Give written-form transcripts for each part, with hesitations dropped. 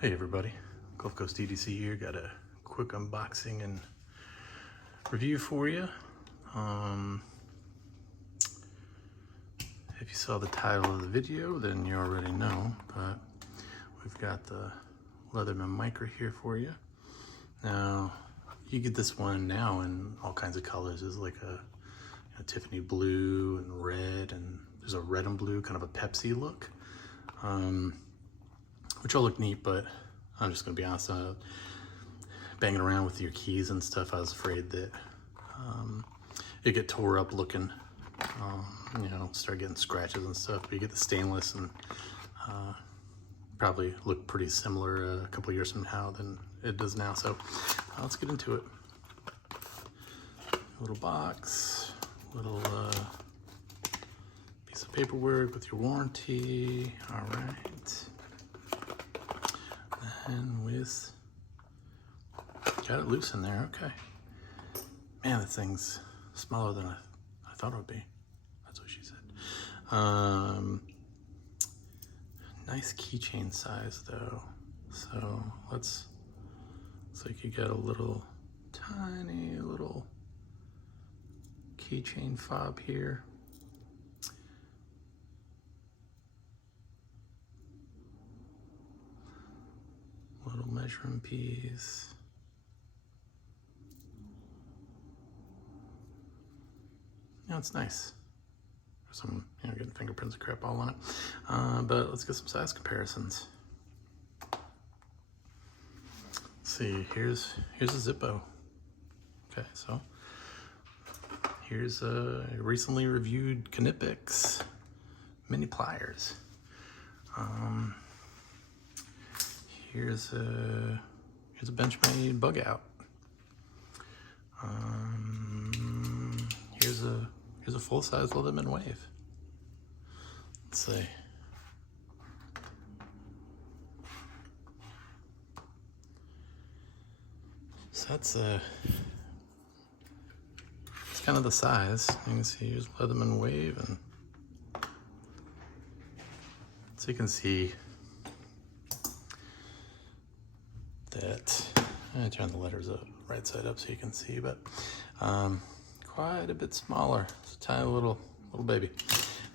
Hey everybody, Gulf Coast EDC here. Got a quick unboxing and review for you. If you saw the title of the video, then you already know, but we've got the Leatherman Micra here for you. Now, you get this one now in all kinds of colors. There's like a Tiffany blue and red, and there's a red and blue, kind of a Pepsi look. Which all look neat, but I'm just gonna be honest, banging around with your keys and stuff, I was afraid that it get tore up looking, start getting scratches and stuff. But you get the stainless and probably look pretty similar a couple years from now than it does now. So let's get into it. Little box, little piece of paperwork with your warranty. All right. And with, got it loose in there, okay. Man, that thing's smaller than I thought it would be. That's what she said. Nice keychain size though. So looks like you got a little tiny little keychain fob here. Little measuring piece. Yeah, it's nice. There's some, getting fingerprints and crap all on it. But let's get some size comparisons. Let's see, here's a Zippo. Okay, so here's a recently reviewed Knipex mini pliers. Here's a Benchmade bug out. Here's a full-size Leatherman wave. Let's see. So that's it's kind of the size. You can see here's Leatherman wave, and so you can see that, I turn the letters up right side up so you can see, but quite a bit smaller. It's a tiny little baby.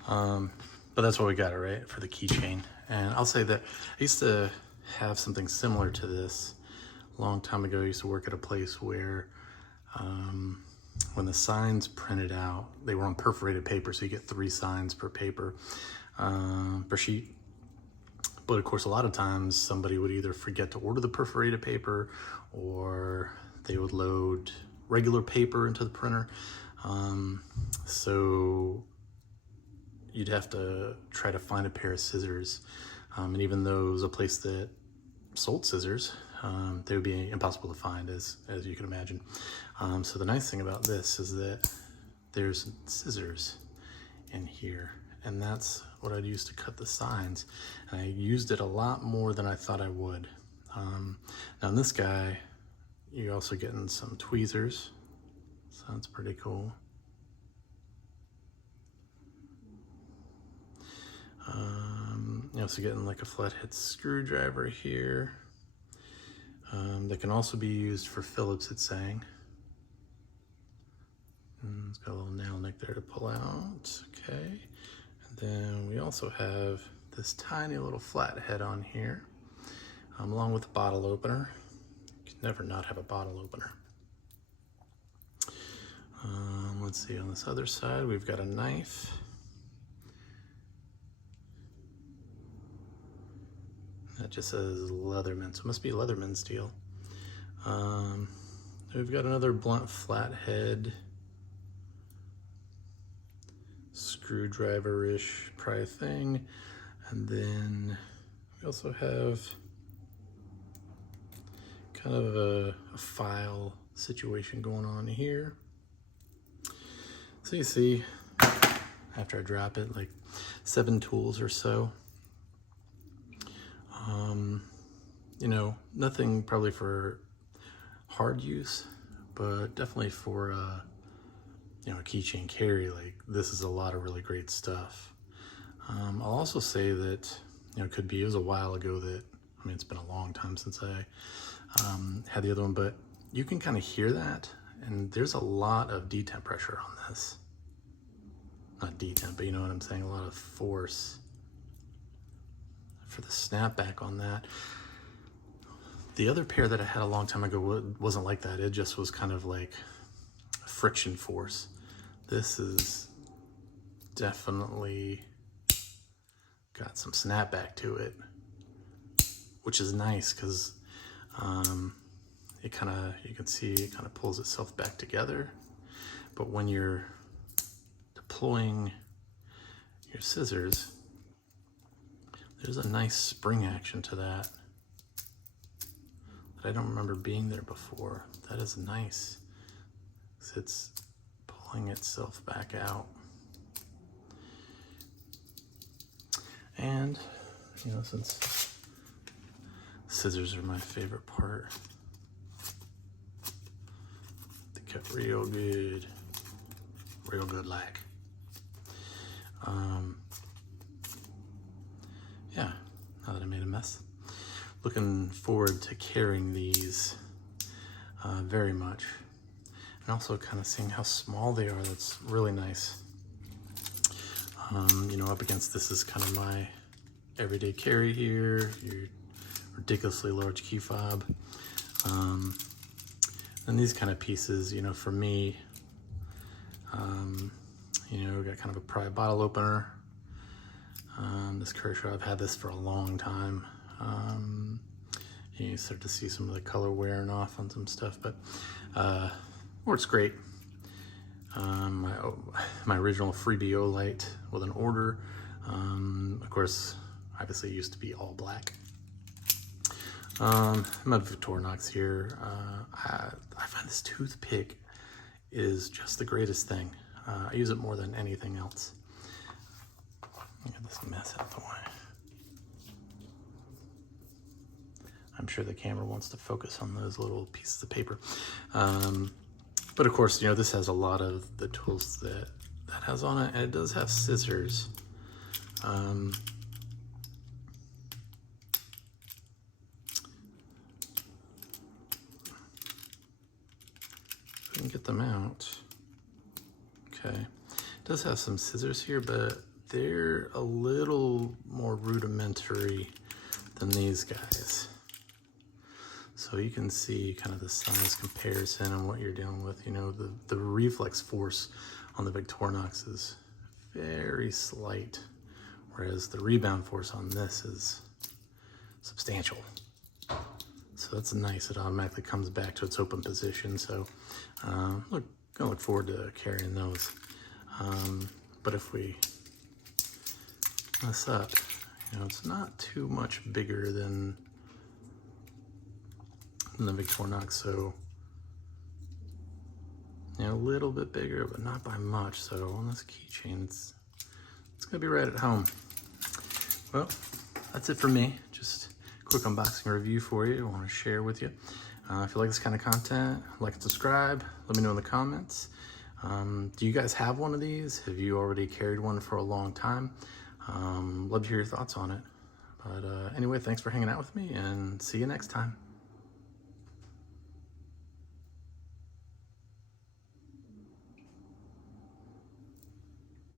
But that's what we got it, right, for the keychain. And I'll say that I used to have something similar to this a long time ago. I used to work at a place where when the signs printed out, they were on perforated paper, so you get 3 signs per paper, per sheet. But of course, a lot of times somebody would either forget to order the perforated paper, or they would load regular paper into the printer. So you'd have to try to find a pair of scissors. And even though it was a place that sold scissors, they would be impossible to find, as you can imagine. So the nice thing about this is that there's scissors in here, and that's what I'd use to cut the signs. And I used it a lot more than I thought I would. Now in this guy, you're also getting some tweezers, so that's pretty cool. You're also getting like a flathead screwdriver here. That can also be used for Phillips, it's saying. And it's got a little nail nick there to pull out, okay. And then we also have this tiny little flathead on here, along with a bottle opener. You can never not have a bottle opener. Let's see, on this other side, we've got a knife. That just says Leatherman, so it must be Leatherman steel. We've got another blunt flathead, screwdriver-ish probably thing. And then we also have kind of a file situation going on here. So you see, after I drop it, like 7 tools or so. Nothing probably for hard use, but definitely for a keychain carry. Like, this is a lot of really great stuff. I'll also say that, it was a while ago that I mean, it's been a long time since I had the other one, but you can kind of hear that, and there's a lot of detent pressure on this. Not detent, but you know what I'm saying, a lot of force for the snapback on that. The other pair that I had a long time ago wasn't like that. It just was kind of like friction force. This is definitely got some snapback to it, which is nice because it kind of, you can see it kind of pulls itself back together. But when you're deploying your scissors, there's a nice spring action to that I don't remember being there before. That is nice. It's pulling itself back out. And, you know, since scissors are my favorite part, they cut real good like. Yeah, now that I made a mess. Looking forward to carrying these very much. And also kind of seeing how small they are. That's really nice. You know, up against this is kind of my everyday carry here, your ridiculously large key fob. And these kind of pieces, you know, for me, you know, got kind of a private bottle opener. This Kershaw, I've had this for a long time. You start to see some of the color wearing off on some stuff, but works great. My original freebie light with an order, of course, obviously it used to be all black. My Victorinox here. I find this toothpick is just the greatest thing. I use it more than anything else. Get this mess out of the way. I'm sure the camera wants to focus on those little pieces of paper. But of course, you know, this has a lot of the tools that has on it, and it does have scissors. If I can get them out. Okay. It does have some scissors here, but they're a little more rudimentary than these guys. So you can see kind of the size comparison and what you're dealing with. You know, the reflex force on the Victorinox is very slight, whereas the rebound force on this is substantial. So that's nice. It automatically comes back to its open position. So gonna look forward to carrying those. But if we mess up, you know, it's not too much bigger than the Victorinox, so you know, a little bit bigger, but not by much. So on this keychain, it's gonna be right at home. Well, that's it for me. Just a quick unboxing review for you. I want to share with you. If you like this kind of content, like and subscribe. Let me know in the comments. Do you guys have one of these? Have you already carried one for a long time? Love to hear your thoughts on it. But anyway, thanks for hanging out with me, and see you next time.